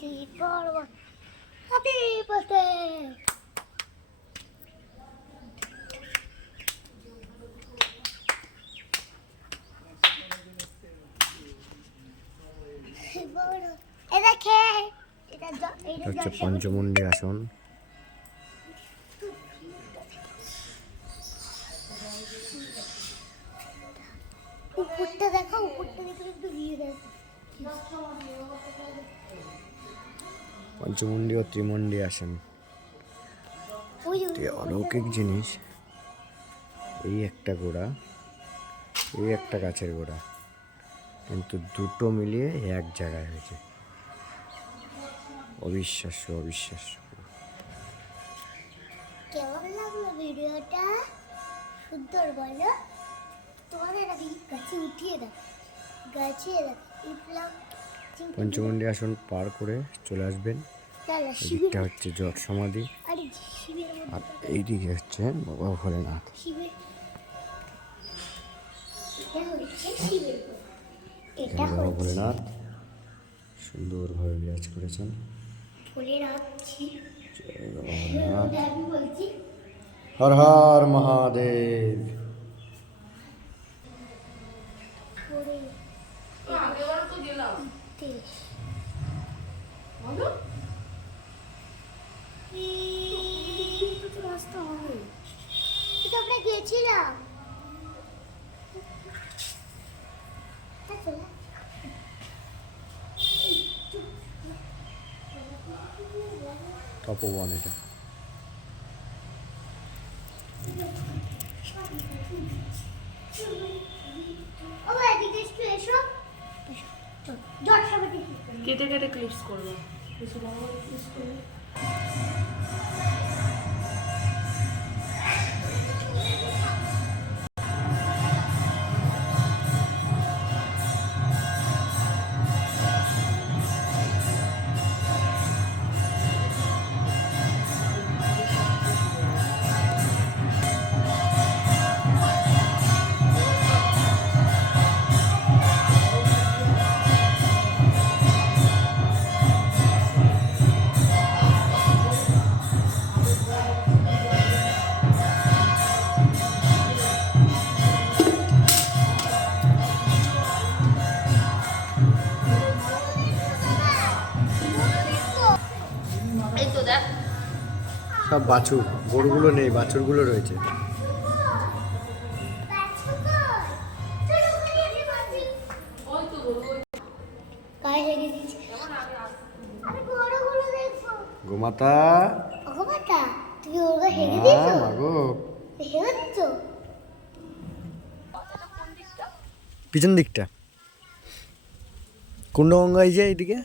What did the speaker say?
Happy birthday! হচ্ছে পঞ্চমুণ্ডী আসন। উপরটা দেখো, উপরটা দেখে একটু ভিড় দেখো। পঞ্চমুণ্ডী ও ত্রিমুণ্ডী আসন অলৌকিক জিনিস। এই একটা গোড়া, এই একটা গাছের গোড়া, কিন্তু দুটো মিলিয়ে এক জায়গায় হয়েছে। অবিশ্বাস্য, অবিশ্বাস্য। কেমন লাগলো ভিডিওটা? সুন্দর বলো? তোমাদের আমি গাছে উঠিয়ে দাও, গাছে উঠলাম। পঞ্চমুণ্ডী আসন পার করে চলে আসবেন। এদিকটা হচ্ছে জট সমাধি, আর এইদিকে হচ্ছে বাবা ভোলেনাথ। বাবা ভোলেনাথ সুন্দরভাবে বিরাজ করেছেন। হর হর মহাদেব। আমরা গেছিলাম। তপবন এটা। কেটে কেটে ক্লিপস করবো। সব বাছুর, গরুগুলো নেই, বাছুরগুলো রয়েছে। গোমাতা, তুমি ওরা হেগে দিয়েছো? মাগো হেগে দিচ্ছো? পিছন দিকটা কুণ্ডগঙ্গা, এই যে এইদিকে।